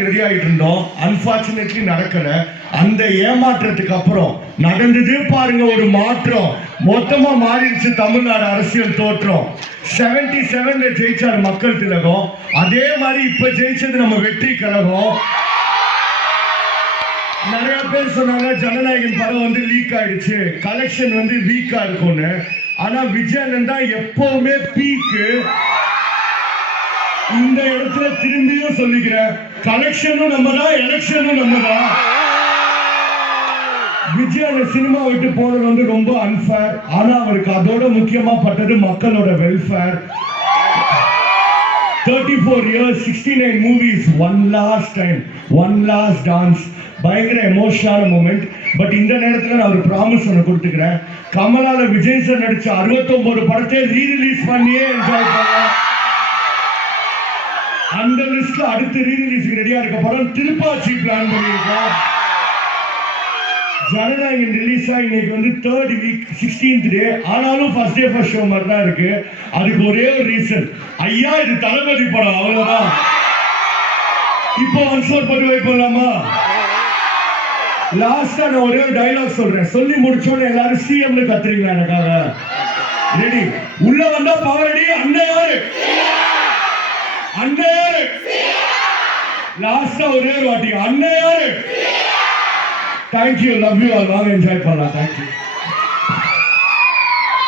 ரிலீஸுக்கு ரெடி ஆகிட்டு இருந்தோம். அன்பார்ச்சுனேட்லி நடக்கல. அந்த ஏமாற்றத்துக்கு அப்புறம் நடந்தது பாருங்க ஒரு மாற்றம். மொத்தமா மாறிடுச்சு தமிழ்நாடு அரசியல் தோற்றம். 77ல ஜெயிச்சார் மக்கள் திலகம். அதே மாதிரி இப்ப ஜெயிச்சது நம்ம வெற்றி கழகம். நிறைய பேர் சொன்னாங்க ஜனநாயகன் படம் வந்து லீக் ஆயிடுச்சு, கலெக்ஷன் வந்து வீக்கா இருக்கும்னு. ஆனா விஜயன் தான் எப்பவுமே பீக்கு. இந்த இடத்துல திரும்பியும் சொல்லிக்கிறேன், கலெக்ஷனும் நம்ம தான், எலெக்ஷனும் நம்ம தான். விஜய் சினிமா விட்டு போறது வந்து ரொம்ப அன்ஃபேர். ஆனா அவருக்கு அதோட முக்கியமா பட்டது மக்களோட welfare. 34 years, 69 movies, one last time, one last dance. பயங்கர எமோஷனல் மூமெண்ட். பட் இந்த நேரத்தில் நான் ஒரு ப்ராமிஸ் ஒன்று கொடுத்துக்கிறேன். கமலால விஜய் சார் நடிச்ச 69 படத்தை ரீ ரிலீஸ் பண்ணியே என்ஜாய் பண்ணலாம். அந்த லிஸ்ட்ல அடுத்து ரீ ரிலீஸ்க்கு ரெடியா இருக்க படம் திருப்பாச்சி பிளான் பண்ணியிருக்கோம். ஜனநாயகன் ரிலீஸ் ஆகி இன்னைக்கு வந்து 3rd week 16th day. ஆனாலும் ஃபர்ஸ்ட் டே ஃபர்ஸ்ட் ஷோ மாதிரி தான் இருக்கு. அதுக்கு ஒரே ஒரு ரீசன், ஐயா இது தளபதி படம், அவ்வளவுதான். இப்போ ஒன்ஸ் போட்டு வைப்போம்லாமா? லாஸ்டா நான் ஒரே ஒரு டைலாக் சொல்றேன், சொல்லி முடிச்சோன்னு எல்லாரும் சிஎம்னு கத்துறீங்களா எனக்காக? ரெடி? உள்ள வந்தா பவரடி. அண்ணன் யாரு? அண்ணன் யாரு? லாஸ்டா ஒரே ஒரு வாட்டி, அண்ணன் யாரு? Thank you, love you all, வாங்க என்ஜாய் பண்ணலாம். Thank you.